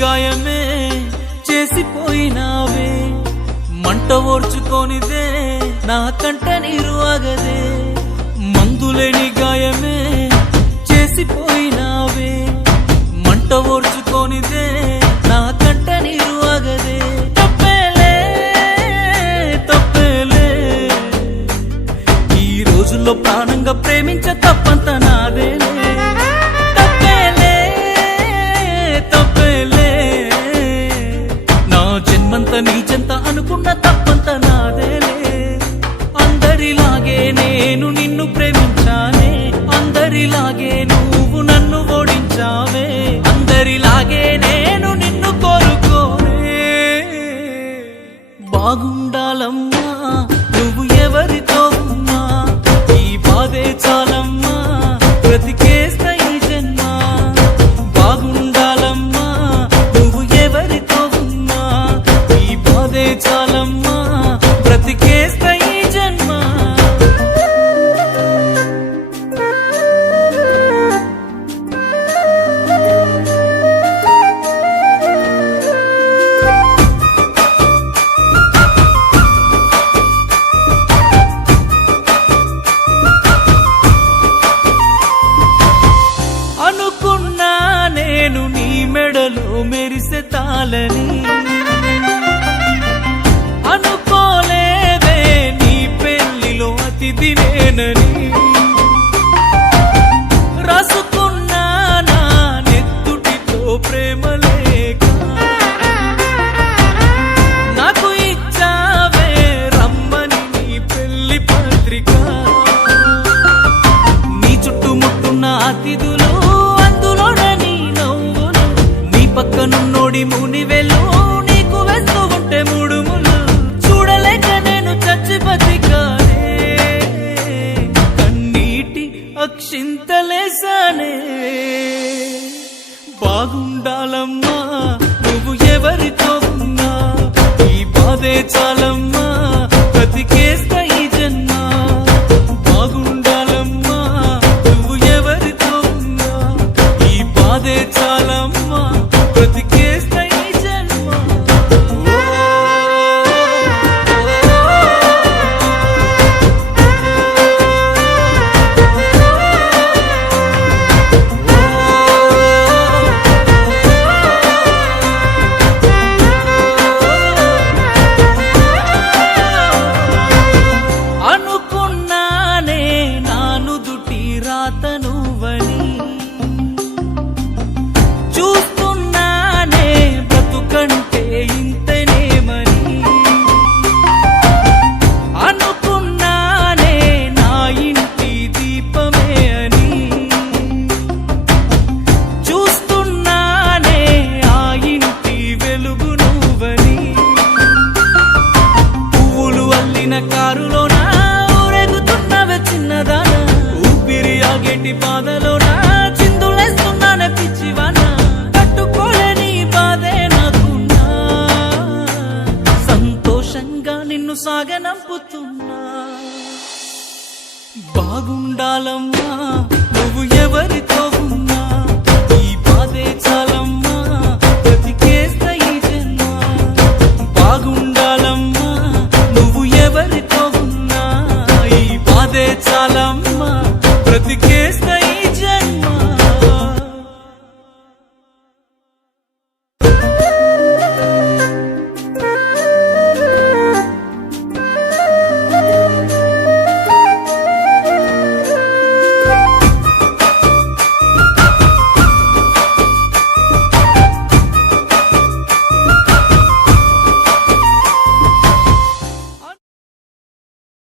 గాయమే చేసిపోయినావే, మంట ఓర్చుకోనిదే నా కంట నీరు ఆగదే. మందులేని గాయమే చేసిపోయినావే, మంట ఓర్చుకోనిదే నా కంట నీరు ఆగదే. తప్పేలే తప్పేలే, ఈ రోజుల్లో ప్రాణంగా ప్రేమించ తప్పంత నాదేలే. తప్పేలే తప్పేలే, నా జన్మంత నీ చెంత అనుకున్న తప్పంత నాదేలే. అందరిలాగే నేను నిన్ను ప్రేమించానే, అందరిలాగే నువ్వు నన్ను ఓడించావే, అందరిలాగే నేను నిన్ను కోరుకోనే. బాగుండాలమ్మా నువ్వు ఎవరితో ఉన్నా, ఈ బాధే చాలమ్మా బ్రతికేస్తా ఈ జన్మ. బాగుండాలమ్మా నువ్వు ఎవరితో ఉన్నా, ఈ బాధే చాలమ్మా బ్రతికేస్తా ఈ జన్మ. అనుకున్నా నేను నీ మెడలో మెరిసే తాళని, అనుకోలేదే నీ పెళ్లిలో అతిథి నేనని. రాసుకున్నా నా నెత్తుటితో ప్రేమ లేక, నాకు ఇచ్చావే రమ్మని నీ పెళ్లి పత్రిక. నీ చుట్టుముట్టున్న అతిథులు, అందులోన నీ నవ్వులు, నీ పక్కనున్నోడి మునివెలు నీకు వేస్తూ ఉంటే ముడుములు. చూడలేక నేను చచ్చి బతికానే, కన్నీటి అక్షింతలేసానే. బాగుండాలమ్మా నువ్వు ఎవరితో ఉన్నా, ఈ బాధే చాలమ్మా బ్రతికేస్తా ఈ జన్మ. బాగుండాలమ్మా నువ్వు ఎవరితో ఉన్నా, ఈ బాధే చాలమ్మా బ్రతికేస్తా ఈ జన్మ. అనుకున్నానే నాను దుటి రాత నువ్వని, చూస్తున్నానే బ్రతుకంటే ఇంతనేమని. అనుకున్నానే నా ఇంటి దీపమే అని, చూస్తున్నానే ఆ ఇంటి వెలుగు నువ్వని. పువ్వులు అల్లిన కారులోన ఊరేగుతున్నవే చిన్నదానా, ఊపిరి ఆగేటి బాధలోన చిందులేస్తున్నానే పిచ్చివానా. తట్టుకోలేని బాధే నాకున్నా, సంతోషంగా నిన్ను సాగనంపుతున్నా. బాగుండాలమ్మా నువ్వు ఎవరితో ఉన్నా, ఈ బాధే చాలమ్మా బ్రతికేస్తా ఈ జన్మ. బాగుండాలమ్మా నువ్వు ఎవరితో ఉన్నా, ఈ బాధే చాలమ్మా బ్రతికేస్తా